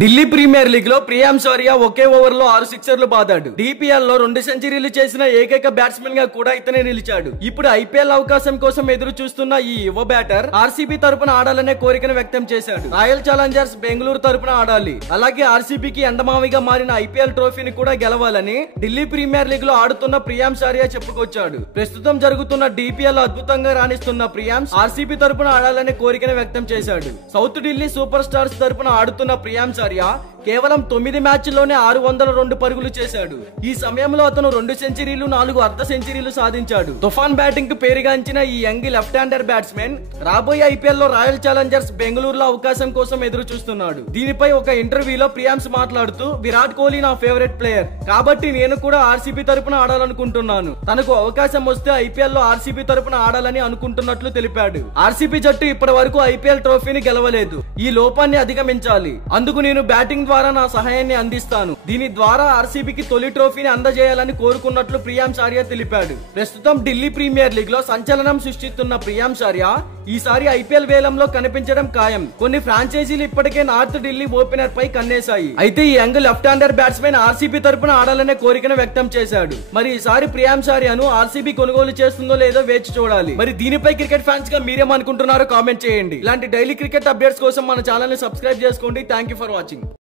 Delhi premier league లో ప్రియాంశ్ ఆర్యా ఒకే over లో 6 సిక్సర్లు బాదాడు. DPL లో 2 సెంచరీలు చేసిన ఏకైక బ్యాట్స్మెన్ గా కూడా ఇతనే నిలిచాడు. ఇప్పుడు ఐపీఎల్ అవకాశం కోసం ఎదురు చూస్తున్న ఈ యువ బ్యాటర్ ఆర్సీబీ తరపున ఆడాలనే కోరికను వ్యక్తం చేశాడు. రాయల్ ఛాలెంజర్స్ బెంగళూరు తరపున ఆడాలి, అలాగే ఆర్సీబీకి ఎండమావిగా మారిన ఐపీఎల్ ట్రోఫీని కూడా గెలవాలని ఢిల్లీ ప్రీమియర్ లీగ్ లో ఆడుతున్న ప్రియాంశ్ ఆర్యా చెప్పుకొచ్చాడు. ప్రస్తుతం జరుగుతున్న డిపిఎల్ అద్భుతంగా రాణిస్తున్న ప్రియాంశ్ ఆర్సీబీ తరపున ఆడాలనే కోరికను వ్యక్తం చేశాడు. సౌత్ ఢిల్లీ సూపర్ స్టార్స్ తరపున ఆడుతున్న ప్రియాంశ్ ఆర్యా కేవలం 9 మ్యాచ్ల్లోనే 602 పరుగులు చేశాడు. ఈ సమయంలో అతను 2 సెంచరీలు 4 అర్ధ సెంచరీలు సాధించాడు. తుఫాన్ బ్యాటింగ్ కు పేరుగాంచిన ఈ యంగ్ లెఫ్ట్ హ్యాండర్ బ్యాట్స్మెన్ రాబోయే ఐపీఎల్ లో రాయల్ ఛాలెంజర్స్ బెంగళూరులో అవకాశం కోసం ఎదురు చూస్తున్నాడు. దీనిపై ఒక ఇంటర్వ్యూలో ప్రియాంశ్ మాట్లాడుతూ, విరాట్ కోహ్లీ నా ఫేవరెట్ ప్లేయర్ కాబట్టి నేను కూడా ఆర్సీబీ తరపున ఆడాలనుకుంటున్నాను. తనకు అవకాశం వస్తే ఐపీఎల్ లో ఆర్సీబీ తరపున ఆడాలని అనుకుంటున్నట్లు తెలిపాడు. ఆర్సీబీ జట్టు ఇప్పటి వరకు ఐపీఎల్ ట్రోఫీని గెలవలేదు. ఈ లోపాన్ని అధిగమించాలి. అందుకు నేను బ్యాటింగ్ ద్వారా నా సహాయాన్ని అందిస్తాను. దీని ద్వారా ఆర్సీబీకి తొలి ట్రోఫీని అందజేయాలని కోరుకున్నట్లు ప్రియాంశ్ ఆర్యా తెలిపాడు. ప్రస్తుతం ఢిల్లీ ప్రీమియర్ లీగ్ లో సంచలనం సృష్టిస్తున్న ప్రియాంశ్ ఆర్యా ఈసారి ఐపీఎల్ వేలంలో కనిపించడం ఖాయం. కొన్ని ఫ్రాంచైజీలు ఇప్పటికే నార్త్ ఢిల్లీ ఓపెనర్ పై కన్నేశాయి. అయితే ఈ young left hander batsmen RCB తరపున ఆడాలనే కోరికను వ్యక్తం చేశాడు. మరి ఈసారి ప్రియాంశ్ ఆర్యాను ఆర్సీబీ కొనుగోలు చేస్తుందో లేదో వేచి చూడాలి. మరి దీనిపై క్రికెట్ ఫ్యాన్స్ గా మీరేమనుకుంటున్నారో కామెంట్ చేయండి. ఇలాంటి డైలీ క్రికెట్ అప్డేట్స్ కోసం మన ఛానల్ ని సబ్స్క్రైబ్ చేసుకోండి. Thank you for watching.